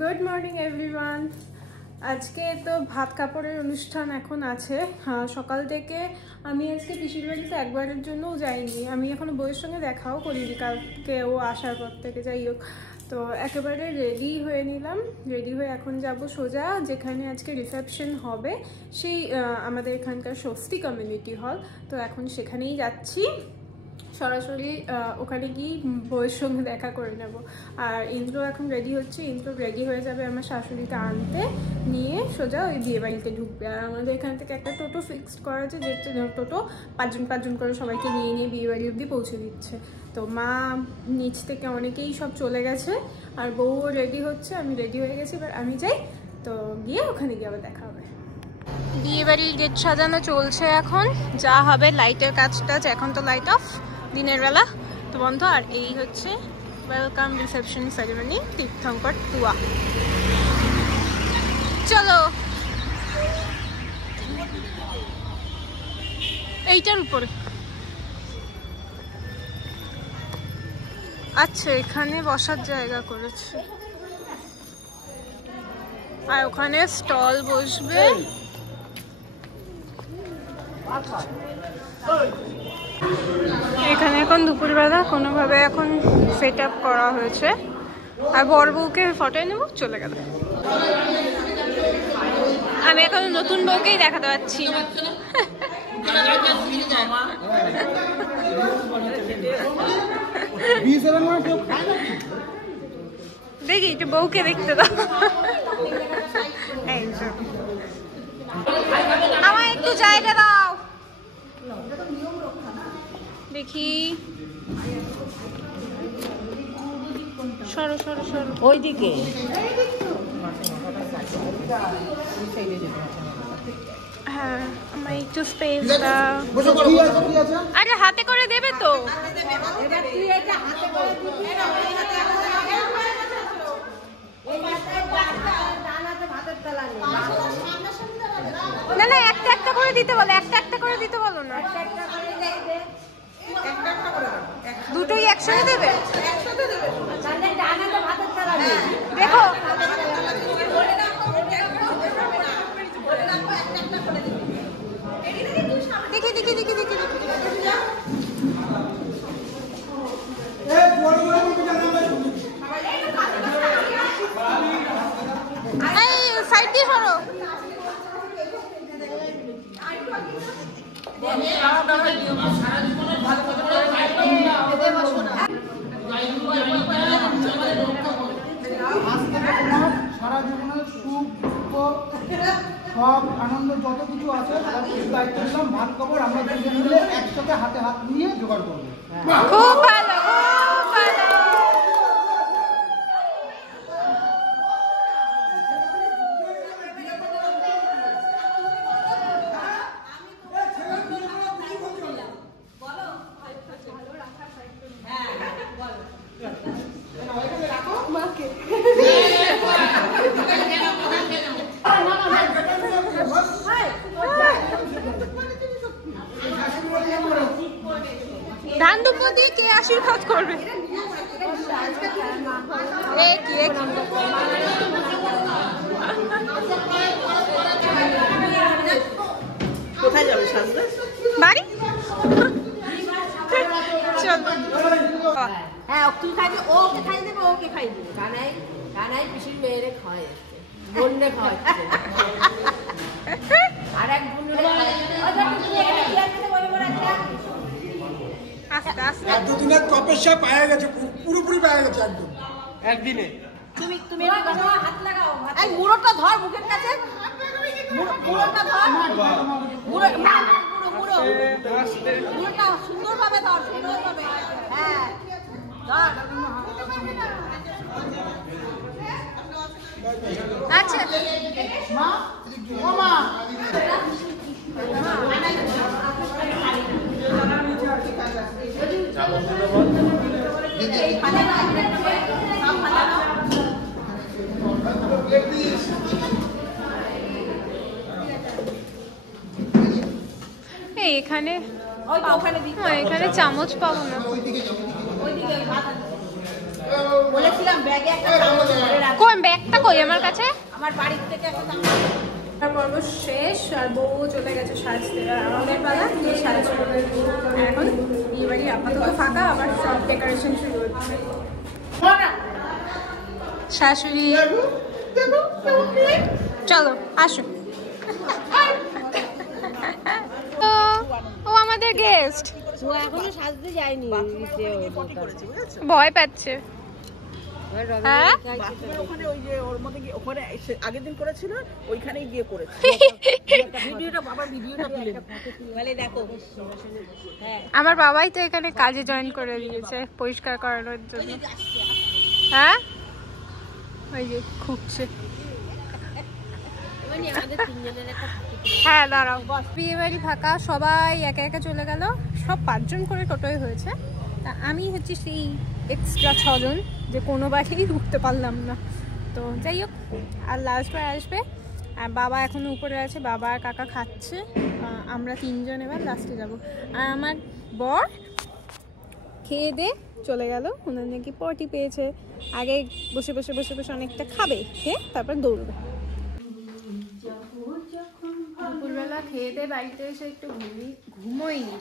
Good morning everyone. আজকে তো ভাত কাপড়ের অনুষ্ঠান এখন আছে। সকাল থেকে আমি আজকে পিসির বাড়িতে একবারের জন্যও যাইনি। আমি এখনো বউয়ের সঙ্গে দেখাও করিনি কালকে ও আসার পর থেকে। যাই হোক, তো একেবারে রেডি হয়ে নিলাম। রেডি হয়ে এখন যাব সোজা যেখানে আজকে রিসেপশন হবে, সেই আমাদের এখানকার স্বস্তি কমিউনিটি হল। তো এখন সেখানেই যাচ্ছি সরাসরি। ওখানে গিয়ে বউয়ের সঙ্গে দেখা করে নেব। আর ইন্দ্র এখন রেডি হচ্ছে। ইন্দ্র রেডি হয়ে যাবে আমার শাশুড়িকে আনতে, নিয়ে সোজা ওই বিয়েবাড়িতে ঢুকবে। আর আমাদের এখান থেকে একটা টোটো ফিক্সড করা আছে, যে টোটো পাঁচজন করে সবাইকে নিয়ে নিয়ে বিয়েবাড়ি অবধি পৌঁছে দিচ্ছে। তো মা নিচ থেকে অনেকেই সব চলে গেছে, আর বউও রেডি হচ্ছে, আমি রেডি হয়ে গেছি। এবার আমি যাই, তো গিয়ে ওখানে গিয়ে আবার দেখা হবে। বিয়েবাড়ির গেট সাজানো চলছে এখন, যা হবে লাইটের কাজটা। এখন তো লাইট অফ, দিনের বেলা তো বন্ধ। আর এই হচ্ছে ওয়েলকাম রিসেপশন সেরেমনি তীর্থঙ্কর টুয়া। চলো এইটার উপরে। আচ্ছা, এখানে বসার জায়গা করেছে, আর ওখানে স্টল বসবে। এখানে এখন দুপুরবেলা কোনোভাবে এখন সেট আপ করা হয়েছে। আর বর বউকে ফটো নেব, চলে গেল। আমি এখন নতুন বউকেই দেখাতে পাচ্ছি। দেখি একটু বউকে দেখতে দাও। আমায় একটু জায়গা দাও, দেখি। সরো সরো সরো ওইদিকে। হ্যাঁ, আমায় একটু স্পেস দাও। আরে হাতে করে দেবে তো? না না, একটা একটা করে দিতে বলো, একটা একটা করে দিতে বলো না। দুটোই একসাথে দেবে? দেখো, দেখি দেখি দেখি দেখি। সাইড দিয়ে সরো। সারা জীবনের সুখ দুঃখ সব আনন্দ যত কিছু আছে সব কিছু দায়িত্ব দিলাম। ভাত খবর আমরা দুজন মিলে একসাথে হাতে হাত নিয়ে জোগাড় করবো। খুব ভালো, খুব ভালো। ধান দুপুর দিয়ে কে আশীর্বাদ করবে? কোথায় যাবে সাজতে? বাড়ি। চল। হ্যাঁ, তুই খাইবি, ওকে খাই দেবে, ওকে খাই দেবে। কানাই কানাই পিসির মেয়েরে খাওয়াই যাচ্ছে, বোনরে খাওয়াচ্ছে। আর এক বোনরে আস্তে আস্তে। দুদিনের তপস্যা পাওয়া গেছে, পুরোপুরি পাওয়া গেছে একদম একদিনে। তুমি তুমি হাত লাগাও। এই মুড়োটা ধর মুখের কাছে, মুড়োটা ধর, মুড়োটা সুন্দরভাবে ধর, সুন্দরভাবে। হ্যাঁ ধর। আচ্ছা মা, ও মা, এখানে এখানে চামচ পাবো না। বলেছিলাম ব্যাগে একটা চামচ ভরে রাখ। কোন ব্যাগটা কই আমার কাছে? আমার বাড়ির থেকে পর্ব শেষ আর বউ চলে গেছে সাজতে, আমাদের পালা সাজতে। এখন বিয়ে বাড়ি আপাতত ফাঁকা, আবার সব ডেকোরেশন শুরু হচ্ছে। শাশুড়ি চলো আসো। তো ও আমাদের গেস্ট, ও এখনো সাজতে যায়নি, ভয় পাচ্ছে। হ্যাঁ ওখানে ওই যে ওর মধ্যে গিয়ে ওখানে আগের দিন করেছিল, ওইখানেই গিয়ে করেছে। ভিডিওটা বাবার ভিডিওটা তুলে বলে দেখো। হ্যাঁ আমার বাবাই তো এখানে কাজে জয়েন করে দিয়েছে পরিষ্কার করানোর জন্য। হ্যাঁ ওই যে খুঁজছে। হ্যাঁ দাঁড়াও, বিয়ে বাড়ি ফাঁকা, সবাই একা একা চলে গেল। সব 5 জন করে টোটোয় হয়েছে, তা আমি হচ্ছে সেই এক্সট্রা 6 জন যে কোনো বাড়িই উঠতে পারলাম না। তো যাই হোক, আর লাস্ট বার আসবে। আর বাবা এখনো উপরে আছে, বাবা আর কাকা খাচ্ছে, আমরা 3 জন এবার লাস্টে যাব। আর আমার বর খেয়ে দে চলে গেল, ওনার নাকি পটি পেয়েছে। আগে বসে বসে বসে বসে অনেকটা খাবে, খেয়ে তারপর দৌড়বে। দুপুরবেলা খেয়ে দিয়ে বাড়িতে এসে একটু ঘুমোইনি,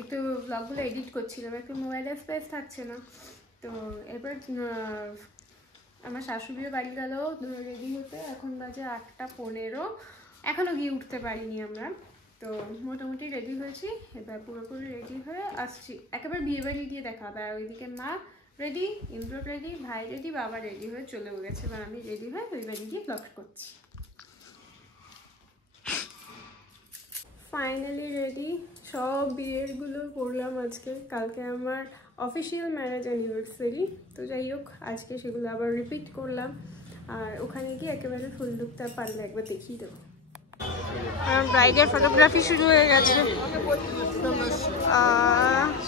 একটু ব্লগগুলো এডিট করছিলাম, একটু মোবাইলের স্পেস থাকছে না। তো এরপর আমার শাশুড়িও বাড়ি গেল রেডি হতে, এখন বাজে 8:15, এখনও গিয়ে উঠতে পারিনি আমরা। তো মোটামুটি রেডি হয়েছি, এবার পুরোপুরি রেডি হয়ে আসছি, একেবারে বিয়ে বাড়ি গিয়ে দেখা হবে। আর ওইদিকে মা রেডি, ইন্দ্র রেডি, ভাই রেডি, বাবা রেডি হয়ে চলেও গেছে। এবার আমি রেডি হয়ে ওই বাড়ি গিয়ে ব্লগ করছি। ফাইনালি রেডি, সব বিয়েরগুলো করলাম আজকে। কালকে আমার অফিসিয়াল ম্যারেজ অ্যানিভার্সারি, তো যাই হোক আজকে সেগুলো আবার রিপিট করলাম। আর ওখানে গিয়ে একেবারে ফুল লুকটা পারলে একবার দেখিয়ে দেবো। ব্রাইডের ফটোগ্রাফি শুরু হয়ে গেছে,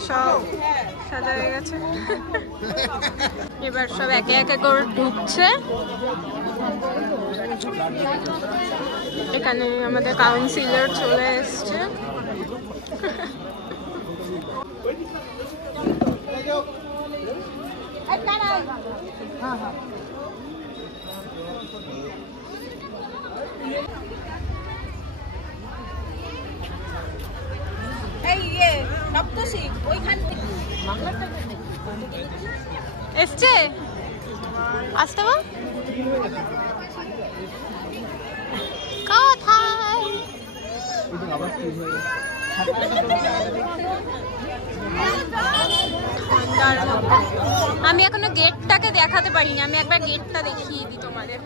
সব সাজা হয়ে গেছে। এবার সব একে একে করে ঢুকছে। এখানে আমাদের কাউন্সিলর চলে এসছে। এসছে আসতে বা কোথায়? আমি এখনো গেটটাকে দেখাতে পারিনি, আমি একবার গেটটা দেখিয়ে দিই তোমাদের।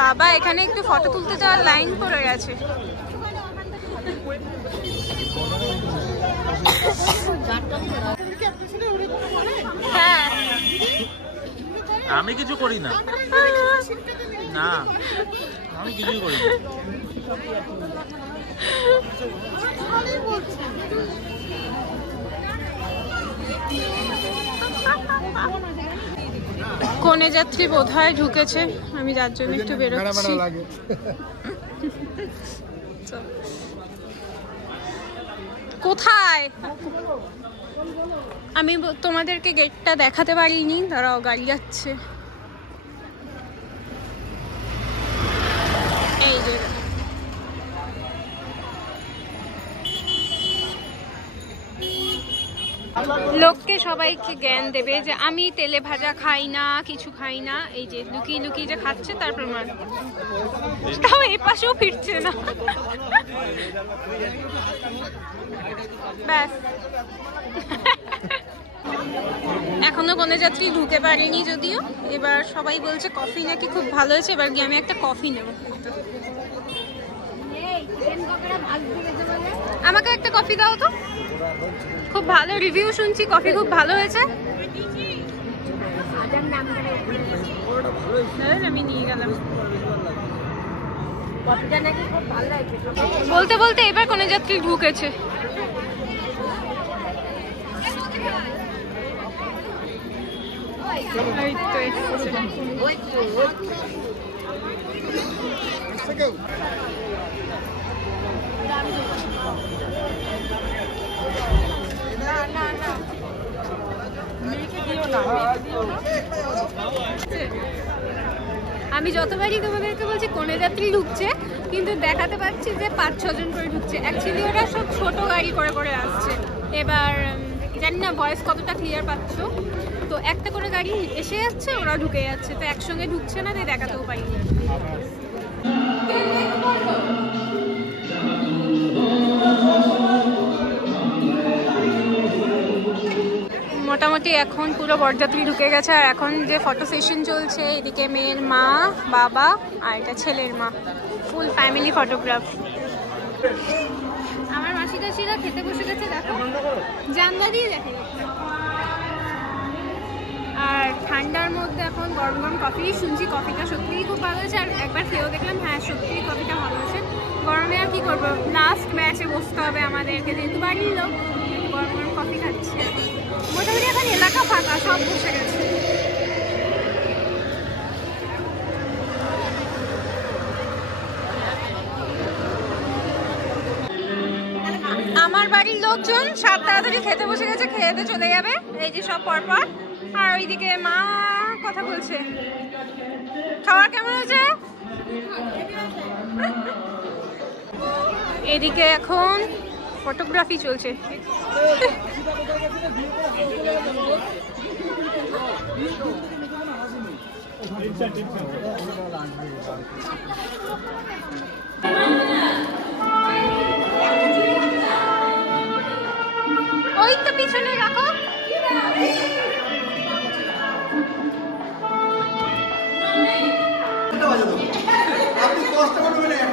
বাবা এখানে একটু ফটো তুলতে যাওয়ার লাইন পড়ে গেছে। হ্যাঁ আমি কিছু করি না, না আমি কিছুই করি না। কনে যাত্রী বোধহয় ঢুকেছে, আমি যার জন্য একটু বেরোচ্ছি। কোথায়? আমি তোমাদেরকে গেটটা দেখাতে পারিনি, দাঁড়াও গাড়ি যাচ্ছে। এই যে লোককে সবাইকে জ্ঞান দেবে যে আমি তেলে ভাজা খাই না, কিছু খাই না। এই যে লুকিয়ে লুকিয়ে যে খাচ্ছে তার প্রমাণ। তাও এ পাশেও ফিরছে না। ব্যাস, এখনো কোনো যাত্রী ঢুকে পারেনি যদিও। এবার সবাই বলছে কফি নাকি খুব ভালো হয়েছে, এবার গিয়ে আমি একটা কফি নেব। আমাকে একটা কফি দাও তো, খুব ভালো রিভিউ শুনছি, কফি খুব ভালো হয়েছে। আমি নিয়ে গেলাম বলতে বলতে। এবার কোন যাত্রী ঢুকেছে। আমি যতবারই তোমাদেরকে বলছি কনেযাত্রী ঢুকছে, কিন্তু দেখাতে পাচ্ছি যে 5-6 জন করে ঢুকছে। অ্যাকচুয়ালি ওরা সব ছোট গাড়ি করে করে আসছে। এবার জানি না ভয়েস কতটা ক্লিয়ার পাচ্ছ, তো একটা করে গাড়ি এসে যাচ্ছে, ওরা ঢুকে যাচ্ছে, তো একসঙ্গে ঢুকছে না, তাই দেখাতেও পারিনি। মোটামুটি এখন পুরো বরযাত্রী ঢুকে গেছে, আর এখন যে ফটো সেশন চলছে, এদিকে মেয়ের মা, বাবা আর এটা ছেলের মা, ফুল ফ্যামিলি ফটোগ্রাফ। আমার মাসি টাসিরা খেতে বসে গেছে, দেখো জানলা দিয়ে দেখে। আর ঠান্ডার মধ্যে এখন গরম গরম কফি শুনছি, কফিটা সত্যিই খুব ভালো হয়েছে। আর একবার খেয়েও দেখলাম, হ্যাঁ সত্যিই কফিটা ভালো হয়েছে। গরমে আর কি করবো, লাস্ট ম্যাচে বসতে হবে আমাদেরকে, যেহেতু বাড়ির লোক, গরম গরম কফি খাচ্ছি। মোটামুটি এখন এলাকা ফাঁকা, সব বসে গেছে। আমার বাড়ির লোকজন সব তাড়াতাড়ি খেতে বসে গেছে, খেতে চলে যাবে, এই যে সব পরপর। আর ওইদিকে মা কথা বলছে। খাবার কেমন হয়েছে? এদিকে এখন ফটোগ্রাফি চলছে। ওই তো পিছনে রাখো। আপনি কষ্ট করবেন না।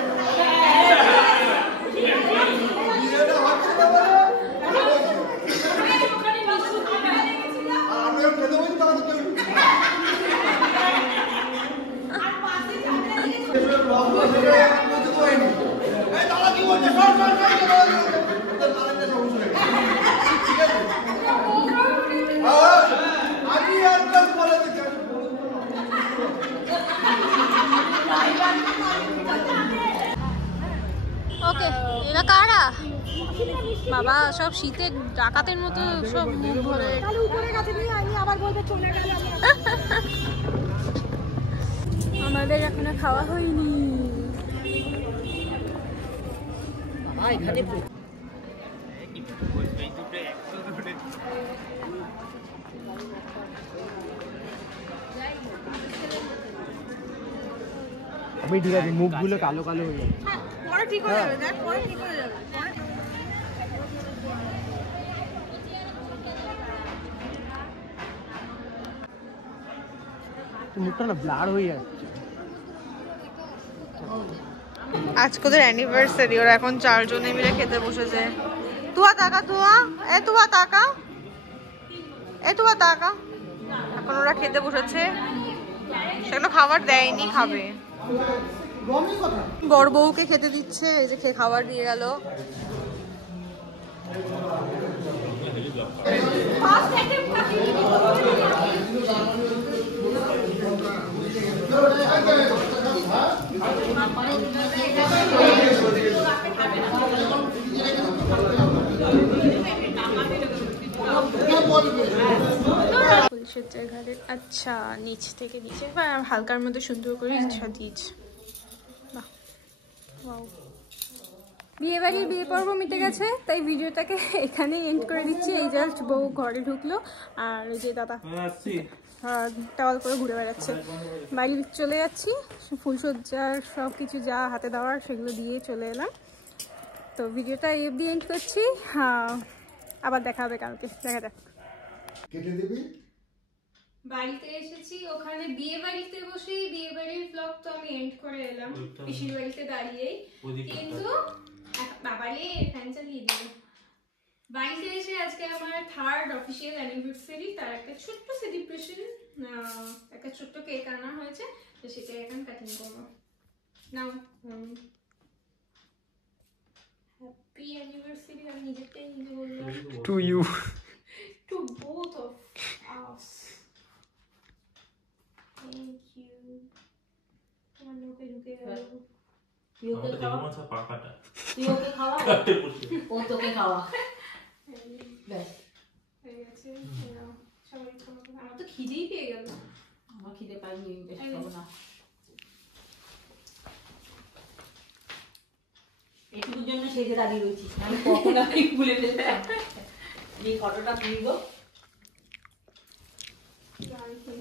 ওকে, এরা কারা? বাবা সব শীতের ডাকাতের মতো সব মুখ ভরে। আমাদের এখনো খাওয়া হয়নি। আমি ঠিক আছে, মুখগুলো কালো কালো হয়ে যাবে। পরে ঠিক হয়ে যাবে, দেখ পরে ঠিক হয়ে যাবে। মুখটা না ব্লার হয়ে যাচ্ছে। আজকে ওদের অ্যানিভার্সারি, ওরা এখন 4 জনে মিলে খেতে বসেছে। তুয়া তাকা, তুয়া এ তুয়া তাকা, এ তুয়া তাকা। এখন ওরা খেতে বসেছে, সেগুলো খাবার দেয়নি, খাবে। বড় বউকে খেতে দিচ্ছে, এই যে খেয়ে খাবার দিয়ে গেল। ফুলসজ্জার ঘাটের আচ্ছা নিচ থেকে নিচে হালকার মধ্যে সুন্দর করে সাজিয়েছে। বাহ, ওয়াও। বিয়ে বাড়ির বিয়ে পর্ব মিটে গেছে, তাই ভিডিওটাকে এখানেই এন্ড করে দিচ্ছি। এই জাস্ট বউ ঘরে ঢুকলো, আর ওই যে দাদা টাওয়াল করে ঘুরে বেড়াচ্ছে। বাড়ি চলে যাচ্ছি, ফুলসজ্জার সব কিছু যা হাতে দেওয়ার সেগুলো দিয়ে চলে এলাম। তো ভিডিওটা এই অবধি এন্ড করছি, আবার দেখা হবে কালকে, দেখা যাক। বাড়িতে এসেছি, ওখানে বিয়ে বাড়িতে বসেই বিয়ে বাড়ির ব্লগ তো আমি এন্ড করে এলাম পিসির বাড়িতে দাঁড়িয়েই, কিন্তু বাবারে ফ্যান চালিয়ে দিল। বাড়িতে এসে আজকে আমার 3rd অফিসিয়াল অ্যানিভার্সারি, তার একটা ছোট্ট সেলিব্রেশন, একটা ছোট্ট কেক আনা হয়েছে, তো সেটাই এখন কাটিং করবো। নাও হ্যাপি অ্যানিভার্সারি, আমি নিজেরটাই নিজে বললাম। To you, To both of us. Thank you. আমার লোকে ঢুকে গেল। তুই ওকে খাওয়া, পাকাটা তুই ওকে খাওয়া, ও তোকে খাওয়া। ব্যাস হয়ে গেছে। সবাই খাবো। আমার তো খিদেই পেয়ে গেল। আমার খিদে পাইনি, বেশি খাবো না। এটুকুর জন্য সেজে দাঁড়িয়ে রয়েছি, আমি কখন আমি ভুলে ফেলতাম। এই ফটোটা তুলবো। আর কি